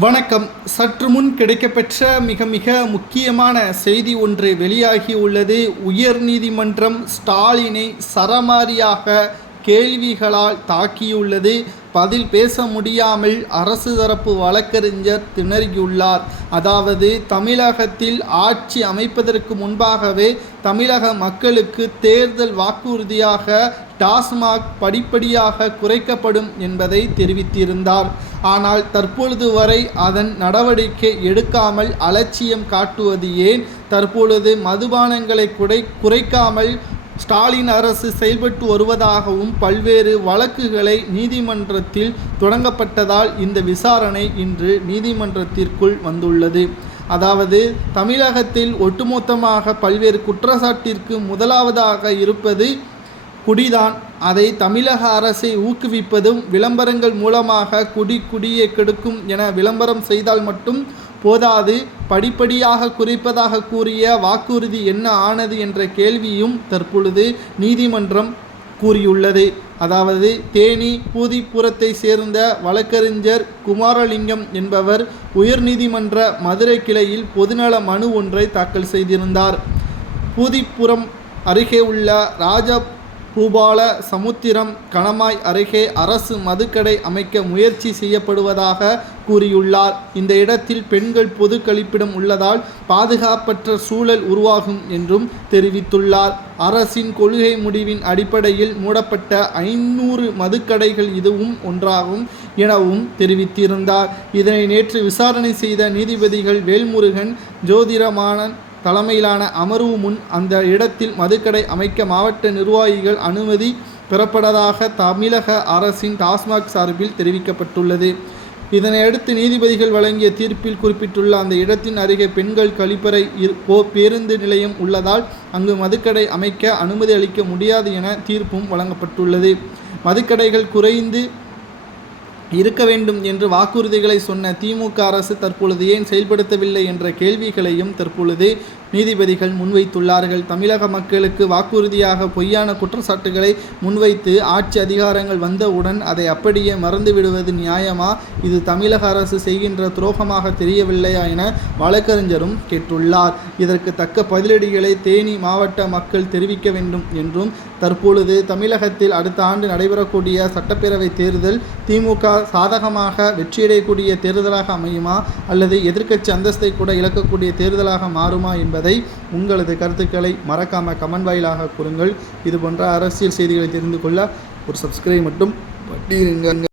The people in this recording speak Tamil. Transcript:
வணக்கம். சற்று முன் கிடைக்கப்பெற்ற மிக முக்கியமான செய்தி ஒன்று வெளியாகியுள்ளது. உயர்நீதிமன்றம் ஸ்டாலினை சரமாரியாக கேள்விகளால் தாக்கியுள்ளது. பதில் பேச முடியாமல் அரசு தரப்பு வழக்கறிஞர் திணறியுள்ளார். அதாவது, தமிழகத்தில் ஆட்சி அமைப்பதற்கு முன்பாகவே தமிழக மக்களுக்கு தேர்தல் வாக்குறுதியாக டாஸ்மாக் படிப்படியாக குறைக்கப்படும் என்பதை தெரிவித்திருந்தார். ஆனால் தற்பொழுது வரை அதன் நடவடிக்கை எடுக்காமல் அலட்சியம் காட்டுவது ஏன்? தற்பொழுது மதுபானங்களை குறைக்காமல் ஸ்டாலின் அரசு செயல்பட்டு வருவதாகவும் பல்வேறு வழக்குகளை நீதிமன்றத்தில் தொடங்கப்பட்டதால் இந்த விசாரணை இன்று நீதிமன்றத்திற்குள் வந்துள்ளது. அதாவது, தமிழகத்தில் ஒட்டுமொத்தமாக பல்வேறு குற்றச்சாட்டிற்கு முதலாவதாக இருப்பது குடிதான். அதை தமிழக அரசை ஊக்குவிப்பதும் விளம்பரங்கள் மூலமாக குடியை கெடுக்கும் என விளம்பரம் செய்தால் மட்டும் போதாது, படிப்படியாக குறைப்பதாக கூறிய வாக்குறுதி என்ன ஆனது என்ற கேள்வியும் தற்பொழுது நீதிமன்றம் கூறியுள்ளது. அதாவது, தேனி பூதிப்புரத்தை சேர்ந்த வழக்கறிஞர் குமாரலிங்கம் என்பவர் உயர்நீதிமன்ற மதுரை கிளையில் பொதுநல மனு ஒன்றை தாக்கல் செய்திருந்தார். பூதிப்புரம் அருகே உள்ள ராஜபூபால சமுத்திரம் கணமாய் அருகே அரசு மதுக்கடை அமைக்க முயற்சி செய்யப்படுவதாக கூறியுள்ளார். இந்த இடத்தில் பெண்கள் பொது கழிப்பிடம் உள்ளதால் பாதுகாப்பற்ற சூழல் உருவாகும் என்றும் தெரிவித்துள்ளார். அரசின் கொள்கை முடிவின் அடிப்படையில் மூடப்பட்ட 500 மதுக்கடைகள் இதுவும் ஒன்றாகும் எனவும் தெரிவித்திருந்தார். இதனை நேற்று விசாரணை செய்த நீதிபதிகள் வேல்முருகன், ஜோதிரமானன் தலைமையிலான அமர்வு முன் அந்த இடத்தில் மதுக்கடை அமைக்க மாவட்ட நிர்வாகிகள் அனுமதி பெறப்பட்டதாக தமிழக அரசின் டாஸ்மாக் சார்பில் தெரிவிக்கப்பட்டுள்ளது. இதனையடுத்து நீதிபதிகள் வழங்கிய தீர்ப்பில் குறிப்பிட்டுள்ள அந்த இடத்தின் அருகே பெண்கள் கழிப்பறை, பேருந்து நிலையம் உள்ளதால் அங்கு மதுக்கடை அமைக்க அனுமதி அளிக்க முடியாது என தீர்ப்பும் வழங்கப்பட்டுள்ளது. மதுக்கடைகள் குறைந்து இருக்க வேண்டும் என்று வாக்குறுதிகளை சொன்ன திமுக அரசு தற்பொழுது ஏன் செயல்படுத்தவில்லை என்ற கேள்விகளையும் தற்பொழுது நீதிபதிகள் முன்வைத்துள்ளார்கள். தமிழக மக்களுக்கு வாக்குறுதியாக பொய்யான குற்றச்சாட்டுகளை முன்வைத்து ஆட்சி அதிகாரங்கள் வந்தவுடன் அதை அப்படியே மறந்துவிடுவது நியாயமா? இது தமிழக அரசு செய்கின்ற துரோகமாக தெரியவில்லையா என வழக்கறிஞரும் கேட்டுள்ளார். இதற்கு தக்க பதிலடிகளை தேனி மாவட்ட மக்கள் தெரிவிக்க வேண்டும் என்றும், தற்பொழுது தமிழகத்தில் அடுத்த ஆண்டு நடைபெறக்கூடிய சட்டப்பேரவை தேர்தல் திமுக சாதகமாக வெற்றியடையக்கூடிய தேர்தலாக அமையுமா அல்லது எதிர்க்கட்சி அந்தஸ்தை கூட இழக்கக்கூடிய தேர்தலாக மாறுமா என்பதை உங்களது கருத்துக்களை மறக்காம கமெண்ட் வாயிலாக கூறுங்கள். இது போன்ற அரசியல் செய்திகளை தெரிந்து கொள்ள ஒரு சப்ஸ்கிரைப் மட்டும் பண்ணிருங்க.